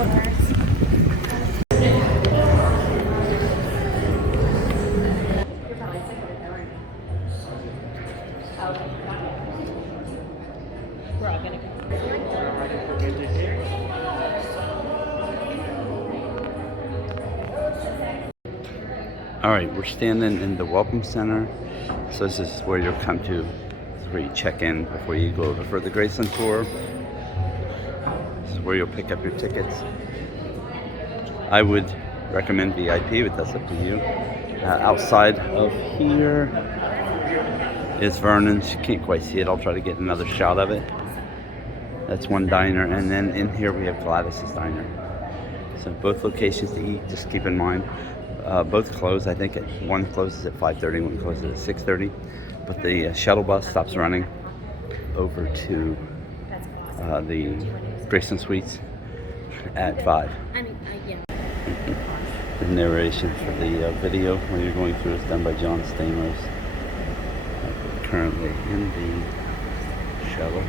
We're all gonna go. All right, we're standing in the Welcome Center. So this is where you'll come to. This is where you check in before you go over for the Graceland tour. This is where you'll pick up your tickets. I would recommend VIP, but that's up to you. Outside of here is Vernon's. You can't quite see it. I'll try to get another shot of it. That's one diner, and then in here we have Gladys's Diner. So both locations to eat. Just keep in mind, both close. I think one closes at 5:30, one closes at 6:30. But the shuttle bus stops running over to the Graceland Suites at 5. The narration for the video when you're going through is done by John Stamos. Currently in the shuttle,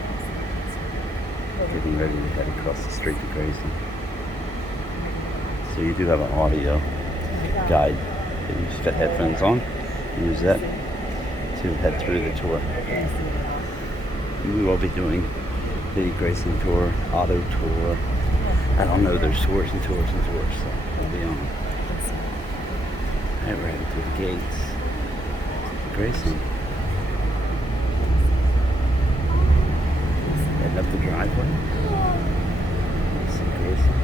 getting ready to head across the street to Graceland. So you do have an audio guide. You just got headphones on. Use that to head through the tour. We will be doing the Graceland tour, auto tour. I don't know, there's tours and tours and tours, so we'll be on. Right, we're heading through the gates. Graceland. Heading up the driveway. See Graceland.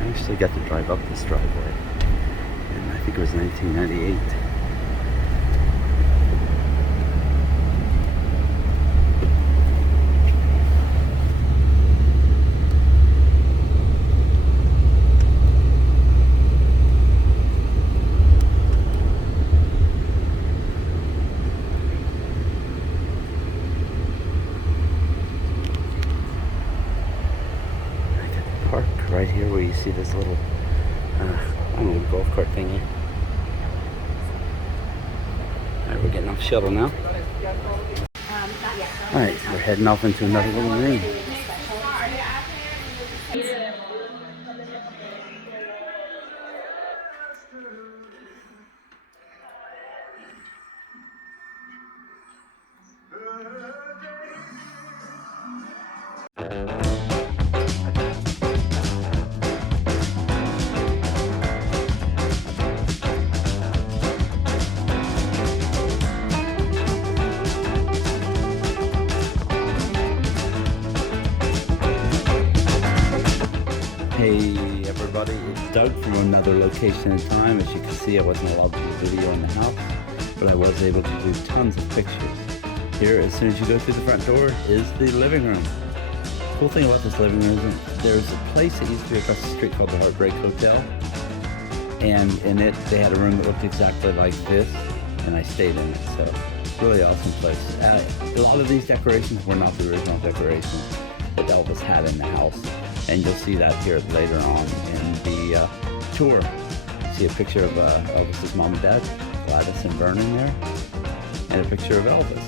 I actually got to drive up this driveway, and I think it was 1998. Right here where you see this little, I don't know, golf cart thingy. Alright, we're getting off shuttle now. Alright, we're heading off into another little room. Hey everybody, it's Doug from another location in time. As you can see, I wasn't allowed to do video in the house, but I was able to do tons of pictures. Here, as soon as you go through the front door, is the living room. The cool thing about this living room is there's a place that used to be across the street called the Heartbreak Hotel, and in it they had a room that looked exactly like this, and I stayed in it. So, really awesome place. A lot of these decorations were not the original decorations that Elvis had in the house. And you'll see that here later on in the tour. You see a picture of Elvis's mom and dad, Gladys and Vernon there, and a picture of Elvis.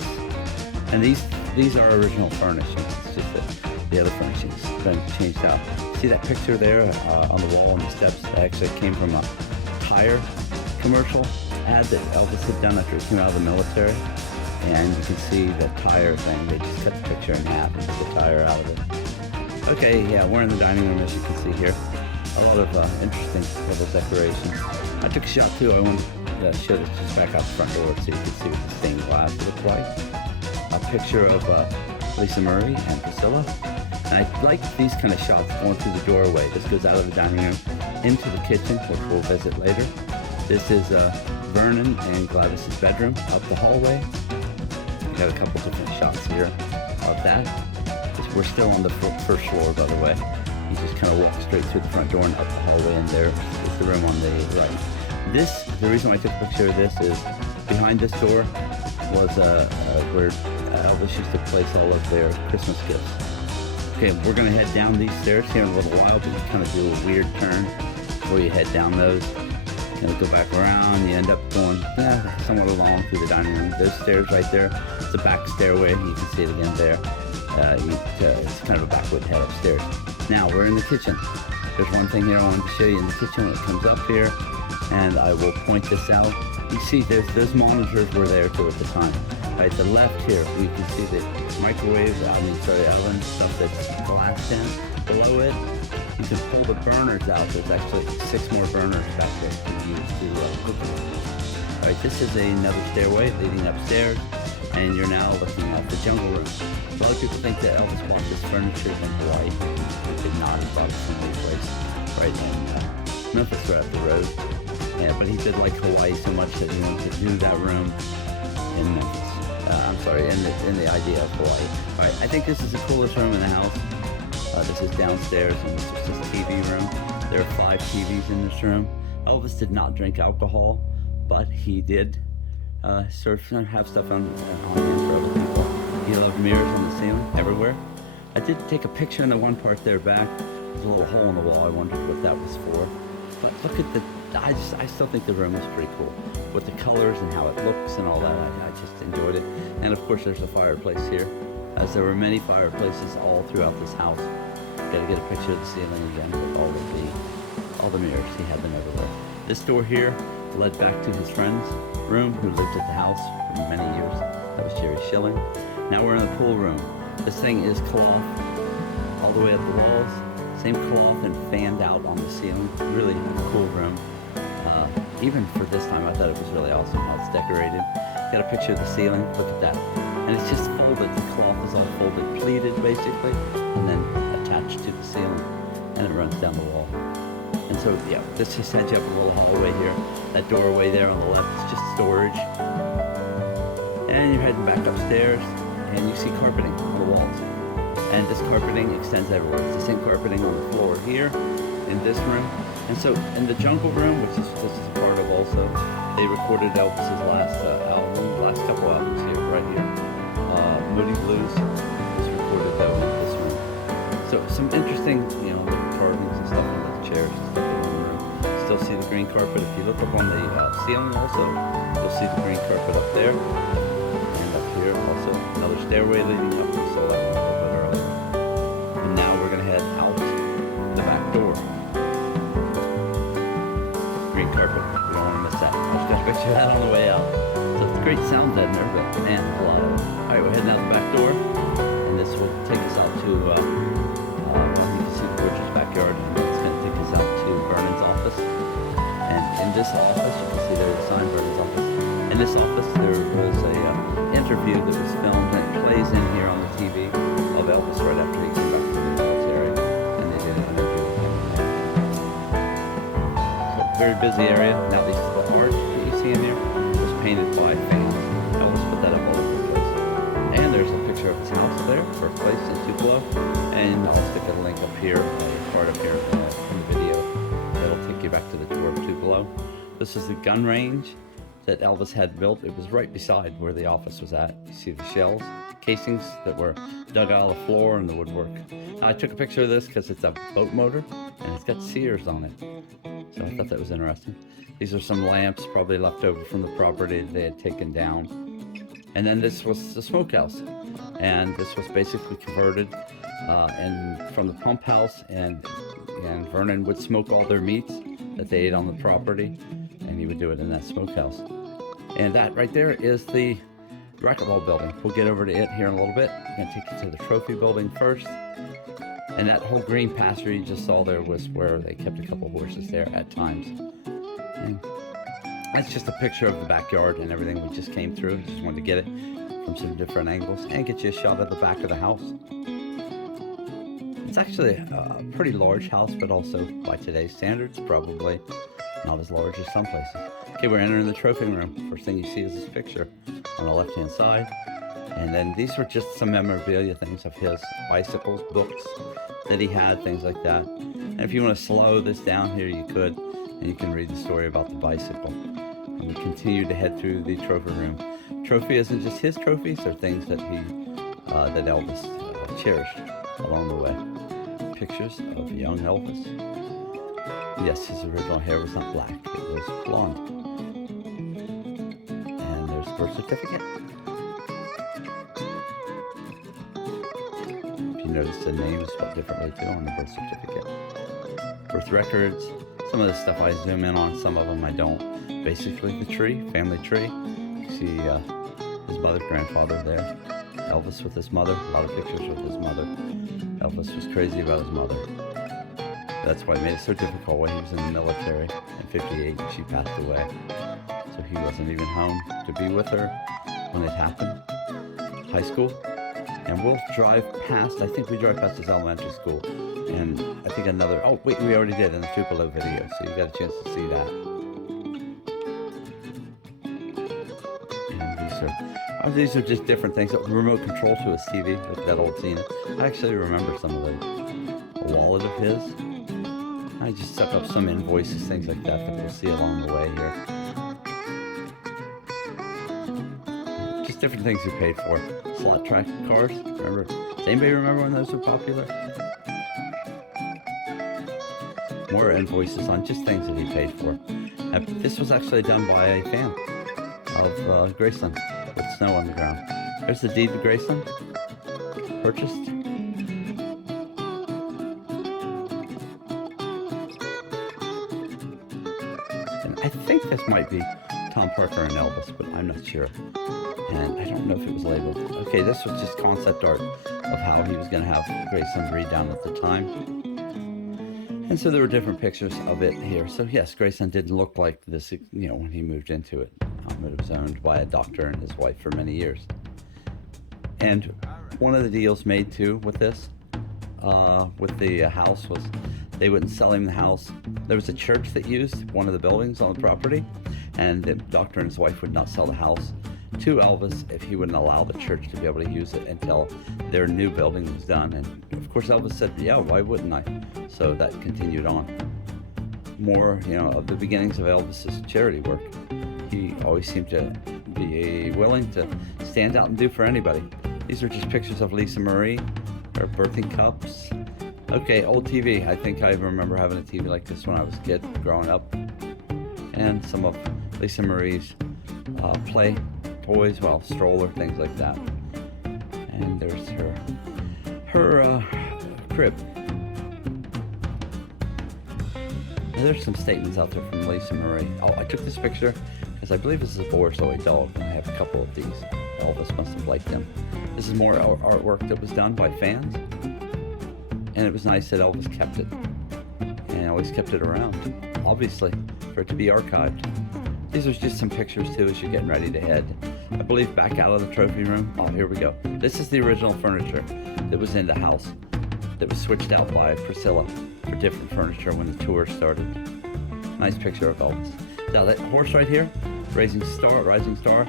And these are original furnishings. It's just that the other furnishings have been changed out. See that picture there on the wall on the steps? That actually came from a tire commercial ad that Elvis had done after he came out of the military. And you can see the tire thing. They just cut the picture in half and took the tire out of it. Okay, yeah, we're in the dining room, as you can see here. A lot of interesting little decorations. I took a shot too. I wanted to show this just back out the front door so you can see what the stained glass looks like. A picture of Lisa Murray and Priscilla. And I like these kind of shots going through the doorway. This goes out of the dining room into the kitchen, which we'll visit later. This is Vernon and Gladys's bedroom up the hallway. We got a couple different shots here of that. We're still on the first floor, by the way. You just kind of walk straight through the front door and up the hallway, and there is the room on the right. The reason why I took a picture of this is behind this door was where Elvis used to place all of their Christmas gifts. Okay, we're going to head down these stairs here in a little while, but you kind of do a weird turn before you head down those. Kind of go back around, you end up going somewhat along through the dining room. Those stairs right there, it's a back stairway. You can see it again there. It's kind of a backwood head upstairs. Now we're in the kitchen. There's one thing here I wanted to show you in the kitchen when it comes up here, and I will point this out. You see those monitors were there too at the time. Right, the left here, you can see the microwave, oven, stuff that's glassed in. Below it, you can pull the burners out. There's actually 6 more burners back there to use to cook in. All right, this is another stairway leading upstairs, and you're now looking at the jungle room. A lot of people think that Elvis bought this furniture from Hawaii. He did not. He bought it from a place right in Memphis, right up the road. Yeah, but he did like Hawaii so much that he wanted to do that room in Memphis. In the idea of Hawaii. All right, I think this is the coolest room in the house. This is downstairs, and this is his TV room. There are 5 TVs in this room. Elvis did not drink alcohol, but he did sort of have stuff on hand for other people. He loved mirrors on the ceiling everywhere. I did take a picture in the one part there back. There's a little hole in the wall. I wondered what that was for. But look at I still think the room is pretty cool. With the colors and how it looks and all that, I just enjoyed it. And of course there's a fireplace here, as there were many fireplaces all throughout this house. Got to get a picture of the ceiling again with all the mirrors. He had them everywhere. This door here led back to his friend's room, who lived at the house for many years. That was Jerry Schilling. Now we're in the pool room. This thing is cloth all the way up the walls. Same cloth and fanned out on the ceiling. Really cool room. Even for this time, I thought it was really awesome how it's decorated. Got a picture of the ceiling. Look at that. And it's just folded. The cloth is all folded, pleated basically, and then attached to the ceiling, and it runs down the wall. And so, yeah, this just heads you up a little hallway here. That doorway there on the left is just storage. And you're heading back upstairs, and you see carpeting on the walls. And this carpeting extends everywhere. It's the same carpeting on the floor here in this room. And so in the jungle room, which this is a part of also, they recorded Elvis's last couple albums here, right here. Moody Blues was recorded though in this room. So some interesting, little carvings and stuff on the chairs and stuff in the room. Still see the green carpet. If you look up on the ceiling also, you'll see the green carpet up there. And up here also, another stairway leading up. We saw that one a little bit earlier. And now we're going to head out the back door. Green carpet. We don't want to miss that. I was going to picture that on the way out. So it's great sound dead there, but man, alive. Alright, we're heading out the back door, and this will take us out to, you can see the gorgeous backyard, and it's going to take us out to Vernon's office. And in this office, you can see there's a sign, Vernon's office. In this office, there was a interview that was filmed and plays in here on the TV of Elvis right after he came back from the military, and they did an interview with him. So, very busy area. Now this is the art that you see in here was painted by fans. Elvis put that up all over the place. And there's a picture of his house there, birthplace in Tupelo. And I'll stick a link up here, a card up here in the video. That'll take you back to the tour of Tupelo. This is the gun range that Elvis had built. It was right beside where the office was at. You see the shells, casings that were dug out of the floor and the woodwork. Now, I took a picture of this because it's a boat motor and it's got Sears on it. So I thought that was interesting. These are some lamps probably left over from the property that they had taken down. And then this was the smokehouse. And this was basically converted and from the pump house, and Vernon would smoke all their meats that they ate on the property, and he would do it in that smokehouse. And that right there is the racquetball building. We'll get over to it here in a little bit. I'm going to take you to the trophy building first. And that whole green pasture you just saw there was where they kept a couple horses there at times. And that's just a picture of the backyard and everything we just came through. Just wanted to get it from some different angles and get you a shot of the back of the house. It's actually a pretty large house, but also by today's standards, probably not as large as some places. Okay, we're entering the trophy room. First thing you see is this picture on the left-hand side. And then these were just some memorabilia things of his, bicycles, books that he had, things like that. And if you want to slow this down here, you could, and you can read the story about the bicycle. And we continue to head through the trophy room. Trophy isn't just his trophies, they're things that that Elvis cherished along the way. Pictures of young Elvis. Yes, his original hair was not black, it was blonde. birth certificate. If you notice, the name is spelled differently too on the birth certificate. Birth records. Some of the stuff I zoom in on, some of them I don't. Basically the tree, family tree. You see his mother, grandfather there. Elvis with his mother, a lot of pictures with his mother. Elvis was crazy about his mother. That's why it made it so difficult when he was in the military in '58 and she passed away. So he wasn't even home to be with her when it happened. High school. And we'll drive past, I think we drive past his elementary school. And I think another, oh wait, we already did in the Tupelo video, so you got a chance to see that. And these are just different things. Remote control to his TV, like that old scene. I actually remember some of those. A wallet of his. I just stuck up some invoices, things like that we'll see along the way here. Just different things he paid for. Slot track cars, remember? Does anybody remember when those were popular? More invoices on just things that he paid for. This was actually done by a fan of Graceland with snow on the ground. There's the deed to Graceland, purchased. And I think this might be Tom Parker and Elvis, but I'm not sure. And I don't know if it was labeled. Okay, this was just concept art of how he was going to have Graceland redone at the time. And so there were different pictures of it here. So yes, Graceland didn't look like this, you know, when he moved into it. It was owned by a doctor and his wife for many years. And one of the deals made too with this, with the house, was they wouldn't sell him the house. There was a church that used one of the buildings on the property, and the doctor and his wife would not sell the house to Elvis if he wouldn't allow the church to be able to use it until their new building was done. And of course Elvis said, yeah, why wouldn't I? So that continued on. More, you know, of the beginnings of Elvis's charity work. He always seemed to be willing to stand out and do for anybody. These are just pictures of Lisa Marie, her birthing cups. Okay, old TV. I think I remember having a TV like this when I was a kid, growing up. And some of Lisa Marie's play toys, well, stroller, things like that. And there's her crib. Now, there's some statements out there from Lisa Marie. Oh, I took this picture because I believe this is a Borzoi dog. I have a couple of these. Elvis must have liked them. This is more artwork that was done by fans. And it was nice that Elvis kept it. And always kept it around, obviously, for it to be archived. These are just some pictures too as you're getting ready to head, I believe, back out of the trophy room. Oh, here we go. This is the original furniture that was in the house that was switched out by Priscilla for different furniture when the tour started. Nice picture of Elvis. Now that horse right here, Rising Star.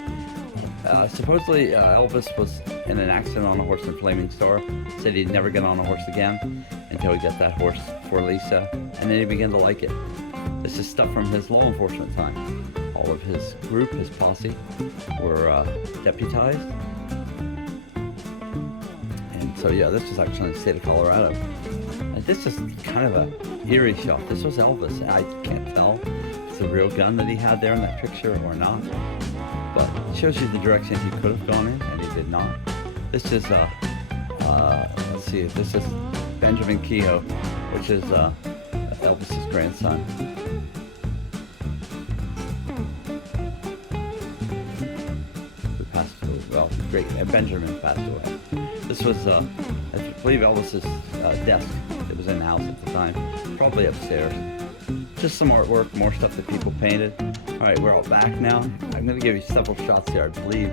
Supposedly Elvis was in an accident on a horse in Flaming Star. Said he'd never get on a horse again until he got that horse for Lisa, and then he began to like it. This is stuff from his law enforcement time. All of his group, his posse, were deputized. And so yeah, this was actually in the state of Colorado. And this is kind of a eerie shot. This was Elvis. I can't tell if it's a real gun that he had there in that picture or not. But it shows you the direction he could have gone in, and he did not. This is, let's see, this is Benjamin Kehoe, which is Elvis's grandson. Who passed away, well, Benjamin passed away. This was, I believe, Elvis's desk that was in the house at the time, probably upstairs. Just some artwork, more stuff that people painted. All right, we're all back now. I'm gonna give you several shots here, I believe,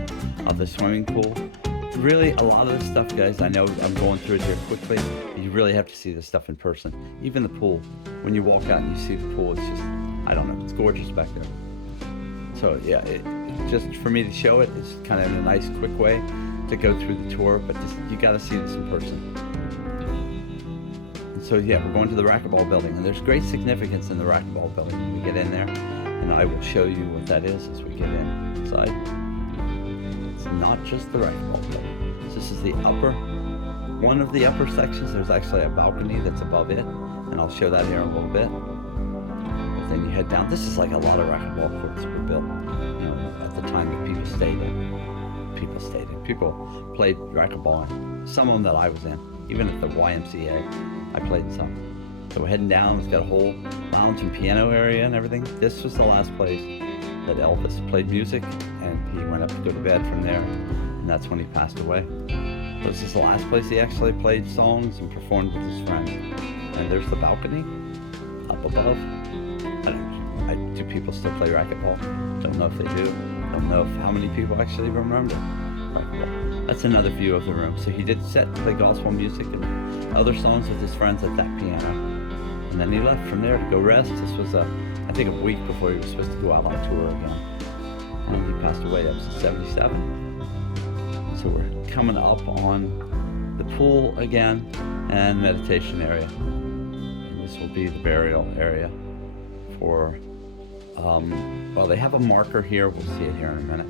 of the swimming pool. Really, a lot of this stuff, guys, I know I'm going through it here quickly. You really have to see this stuff in person. Even the pool, when you walk out and you see the pool, it's just, I don't know, it's gorgeous back there. So yeah, just for me to show it, it's kind of in a nice, quick way to go through the tour, but you gotta see this in person. So yeah, we're going to the Racquetball building, and there's great significance in the Racquetball building when we get in there, and I will show you what that is as we get inside. It's not just the Racquetball building. So this is the one of the upper sections. There's actually a balcony that's above it, and I'll show that here in a little bit. But then you head down. This is like a lot of racquetball courts were built, you know, at the time that people people stayed in. People played racquetball. Some of them that I was in. Even at the YMCA, I played some. So we're heading down. It's got a whole lounge and piano area and everything. This was the last place that Elvis played music, and he went up to go to bed from there, and that's when he passed away. So this is the last place he actually played songs and performed with his friends. And there's the balcony up above. Do people still play racquetball? Don't know if they do. Don't know how many people actually remember racquetball. That's another view of the room. So he did play gospel music and other songs with his friends at that piano. And then he left from there to go rest. This was, I think, a week before he was supposed to go out on tour again. And he passed away. That was 77. So we're coming up on the pool again and meditation area. And this will be the burial area for, well, they have a marker here. We'll see it here in a minute.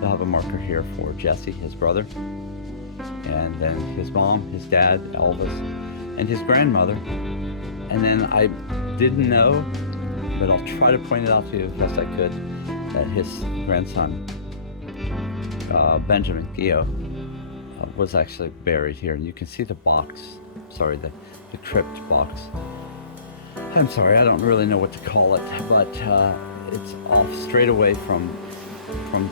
They'll have a marker here for Jesse, his brother, and then his mom, his dad, Elvis, and his grandmother. And then I didn't know, but I'll try to point it out to you as best I could, that his grandson, Benjamin Gio, was actually buried here. And you can see the box, sorry, the crypt box. I'm sorry, I don't really know what to call it, but it's off straight away from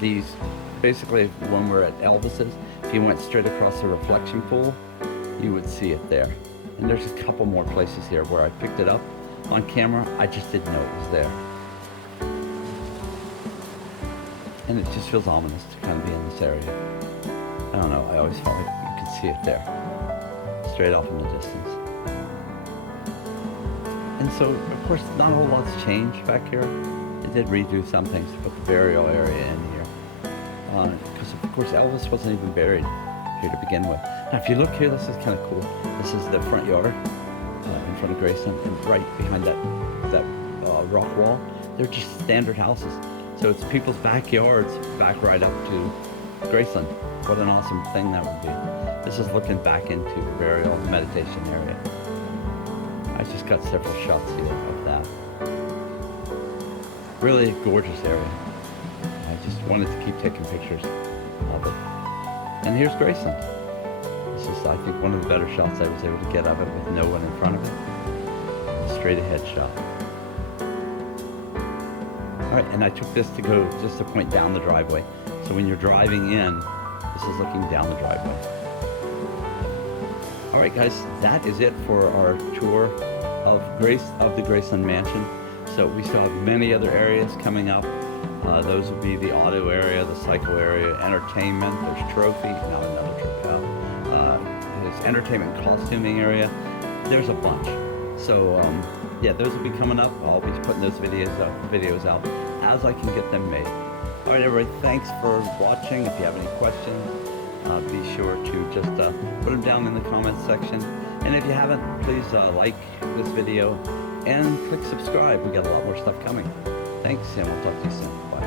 these. Basically, when we're at Elvis's, if you went straight across the reflection pool, you would see it there. And there's a couple more places here where I picked it up on camera. I just didn't know it was there. And it just feels ominous to kind of be in this area. I don't know, I always felt like you could see it there, straight off in the distance. And so, of course, not a whole lot's changed back here. They did redo some things to put the burial area in here. Because, of course, Elvis wasn't even buried here to begin with. Now, if you look here, this is kind of cool. This is the front yard in front of Graceland, and right behind that rock wall, they're just standard houses. So it's people's backyards back right up to Graceland. What an awesome thing that would be. This is looking back into the burial meditation area. I just got several shots here of that. Really gorgeous area. I just wanted to keep taking pictures of it. And here's Graceland. This is, I think, one of the better shots I was able to get of it with no one in front of it. A straight ahead shot. All right, and I took this to go just to point down the driveway. So when you're driving in, this is looking down the driveway. All right, guys, that is it for our tour of the Graceland Mansion. So we still have many other areas coming up. Those will be the auto area, the cycle area, entertainment. There's trophy, not another trophy. There's entertainment costuming area. There's a bunch. So yeah, those will be coming up. I'll be putting those videos out as I can get them made. All right, everybody, thanks for watching. If you have any questions, be sure to just put them down in the comments section. And if you haven't, please like this video and click subscribe. We got a lot more stuff coming. Thanks, and we'll talk to you soon. Bye.